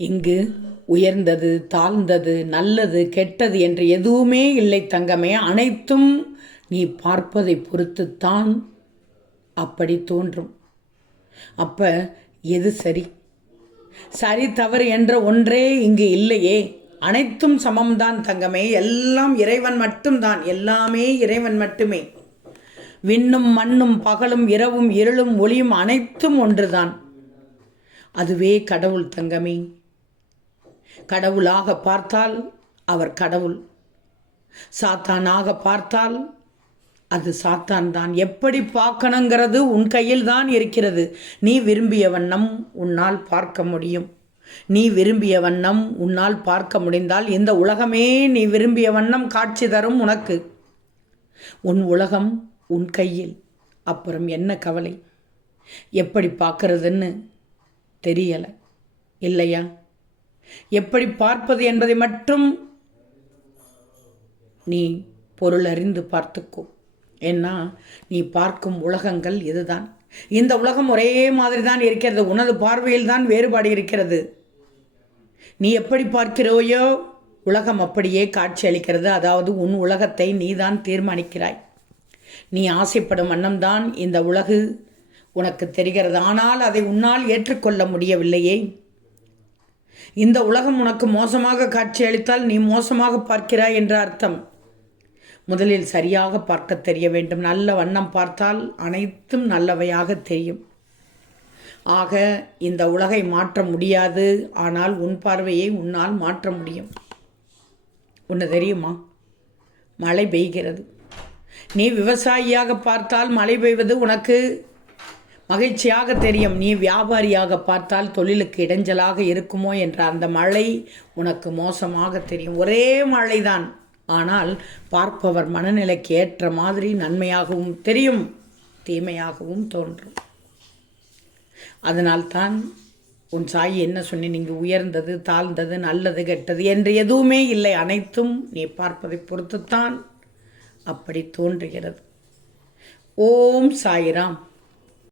இங்கு உயர்ந்தது, தாழ்ந்தது, நல்லது, கெட்டது என்று எதுவுமே இல்லை தங்கமே. அனைத்தும் நீ பார்ப்பதை பொறுத்துத்தான் அப்படி தோன்றும். அப்ப எது சரி, சரி தவறு என்ற ஒன்றே இங்கு இல்லையே. அனைத்தும் சமம்தான் தங்கமே. எல்லாம் இறைவன் மட்டும்தான். எல்லாமே இறைவன் மட்டுமே. விண்ணும் மண்ணும் பகலும் இரவும் இருளும் ஒளியும் அனைத்தும் ஒன்றுதான். அதுவே கடவுள் தங்கமே. கடவுளாக பார்த்தால் அவர் கடவுள், சாத்தானாக பார்த்தால் அது சாத்தான் தான். எப்படி பார்க்கணுங்கிறது உன் கையில் தான் இருக்கிறது. நீ விரும்பிய வண்ணம் உன்னால் பார்க்க முடியும். நீ விரும்பிய வண்ணம் உன்னால் பார்க்க முடிந்தால் இந்த உலகமே நீ விரும்பிய வண்ணம் காட்சி தரும் உனக்கு. உன் உலகம் உன் கையில். அப்புறம் என்ன கவலை? எப்படி பார்க்கறதுன்னு தெரியலை இல்லையா? எப்படி பார்ப்பது என்பதை மட்டும் நீ பொருள் அறிந்து பார்த்துக்கோ. ஏன்னா நீ பார்க்கும் உலகங்கள் இதுதான். இந்த உலகம் ஒரே மாதிரி தான் இருக்கிறது. உனது பார்வையில் தான் வேறுபாடு இருக்கிறது. நீ எப்படி பார்க்கிறோயோ உலகம் அப்படியே காட்சி அளிக்கிறது. அதாவது உன் உலகத்தை நீ தான் தீர்மானிக்கிறாய். நீ ஆசைப்படும் வண்ணம்தான் இந்த உலகு உனக்கு தெரிகிறது. ஆனால் அதை உன்னால் ஏற்றுக்கொள்ள முடியவில்லையே. இந்த உலகம் உனக்கு மோசமாக காட்சி அளித்தால் நீ மோசமாக பார்க்கிறாய் என்ற அர்த்தம். முதலில் சரியாக பார்க்க தெரிய வேண்டும். நல்ல வண்ணம் பார்த்தால் அனைத்தும் நல்லவையாக தெரியும். ஆக இந்த உலகை மாற்ற முடியாது. ஆனால் உன் பார்வையை உன்னால் மாற்ற முடியும். ஒன்று தெரியுமா? மழை பெய்கிறது. நீ விவசாயியாக பார்த்தால் மழை பெய்வது உனக்கு மகிழ்ச்சியாக தெரியும். நீ வியாபாரியாக பார்த்தால் தொழிலுக்கு இடைஞ்சலாக இருக்குமோ என்ற அந்த மழை உனக்கு மோசமாக தெரியும். ஒரே மழைதான், ஆனால் பார்ப்பவர் மனநிலைக்கு ஏற்ற மாதிரி நன்மையாகவும் தெரியும், தீமையாகவும் தோன்றும். அதனால்தான் உன் சாயி என்ன சொன்னேன், நீங்கள் உயர்ந்தது, தாழ்ந்தது, நல்லது, கெட்டது என்று எதுவுமே இல்லை. அனைத்தும் நீ பார்ப்பதை பொறுத்துத்தான் அப்படி தோன்றுகிறது. ஓம் சாய்ராம்.